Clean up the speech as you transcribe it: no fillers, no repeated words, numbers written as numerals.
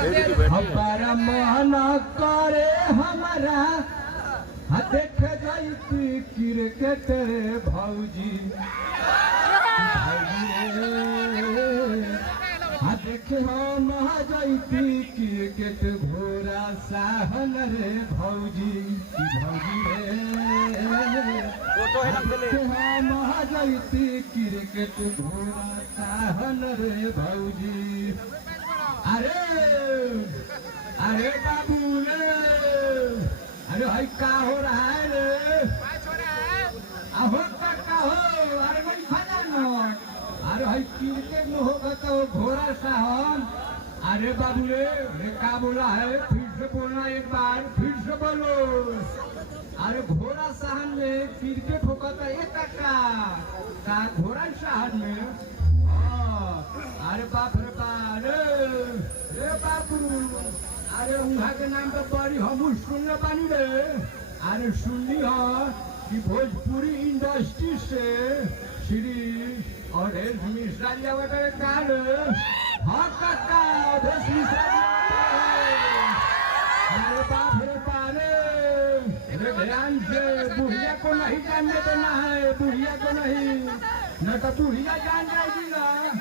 हमारा मन करे हमारा देख जाती क्रिकेट भौजी देखे हम जाती क्रिकेट घोड़ा साहन रे भौजी भौजी रे हम जाती क्रिकेट घोड़ा साहन रे भौजी अरे अरे बाबू रे अरे भाई क्या हो रहा है रे अहो का हो अरे भाई खाना न अरे भाई क्रिकेट में होगा तो घोड़ा साहन अरे बाबू रे क्या बोला है फिर से बोलना एक बार फिर से बोलो अरे घोड़ा साहन में क्रिकेट होगा तो एक का घोड़ा साहन में अरे बाप रे बाप रे बाबू अरे उहाँ के नाम तो बड़ी हम सुनने पानी रे अरे सुनली हो कि भोजपुरी इंडस्ट्री से श्री अवधेश मिश्रा जी आवे कार हाँ काका अवधेश मिश्रा जी अरे बाप रे पारे अरे ध्यान से बुढ़िया को नहीं जानने देना है बुढ़िया को नहीं न तो बुढ़िया जान जाएगी ना